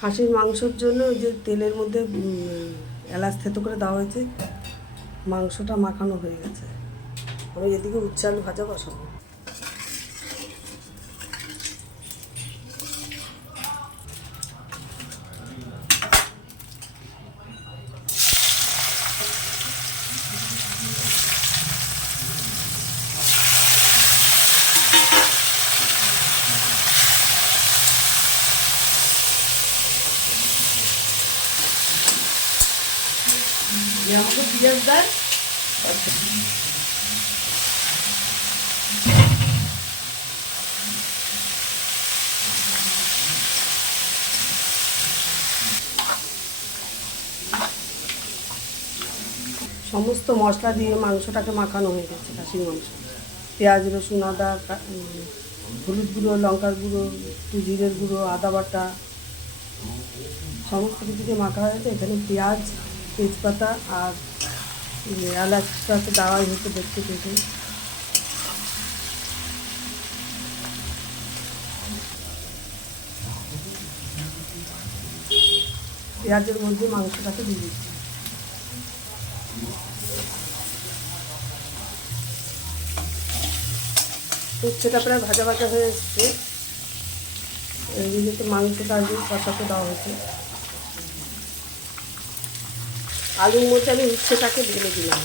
খাসির মাংসর জন্য ওই যে তেলের মধ্যে এলাচ থেতো করে দেওয়া হয়েছে, মাংসটা মাখানো হয়ে গেছে। আমি এদিকে উচ্ছে আলু ভাজা বসাবো। আমাকে পেঁয়াজ দেয়, সমস্ত মশলা দিয়ে মাংসটাকে মাখানো হয়ে গেছে। খাসির মাংস পেঁয়াজ রসুন আদা হলুদ গুঁড়ো লঙ্কার গুঁড়ো একটু জিরের গুঁড়ো আদা বাটা সমস্ত কিছু দিয়ে মাখা হয়েছে। এখানে পেঁয়াজ তেজপাতা আর এলাচটা দেওয়াই হচ্ছে দেখতে পেতে। পেঁয়াজের মধ্যে মাংসটাকে দিয়ে দিচ্ছি। উচ্ছেটা প্রায় ভাজা ভাজা হয়ে এসছে। এদিকে মাংসটা আগে কষাতে দেওয়া হয়েছে। আলুর মধ্যে আমি উচ্ছেটাকে ঢেলে দিলাম।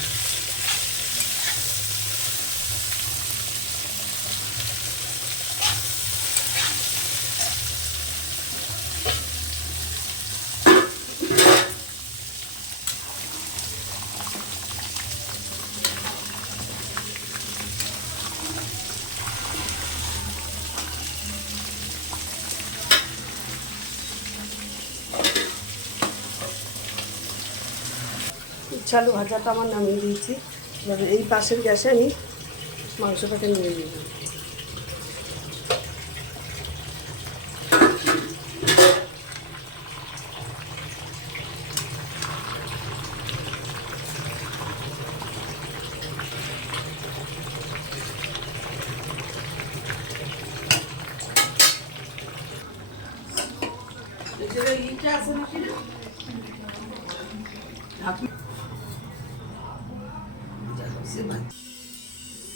উচ্ছে আলু ভাজাটা আমার নামিয়ে দিয়েছি। এবার এই পাশের গ্যাসে আমি মাংসটাকে নিয়ে নিব।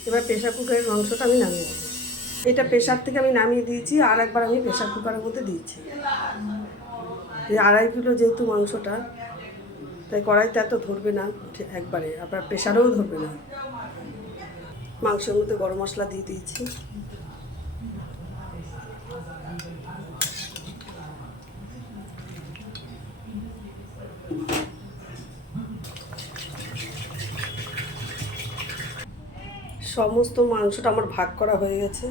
এবার প্রেশার কুকারের মাংসটা আমি নামিয়ে দেবো। এটা প্রেশার থেকে আমি নামিয়ে দিয়েছি, আর একবার আমি প্রেশার কুকারের মধ্যে দিয়েছি। এই 2.5 কিলো যেহেতু মাংসটা, তাই কড়াইতে এত ধরবে না একবারে, আবার প্রেশারেও ধরবে না। মাংসের মধ্যে গরম মশলা দিয়ে দিয়েছি। সমস্ত মাংসটা আমার ভাগ করা হয়ে গেছে।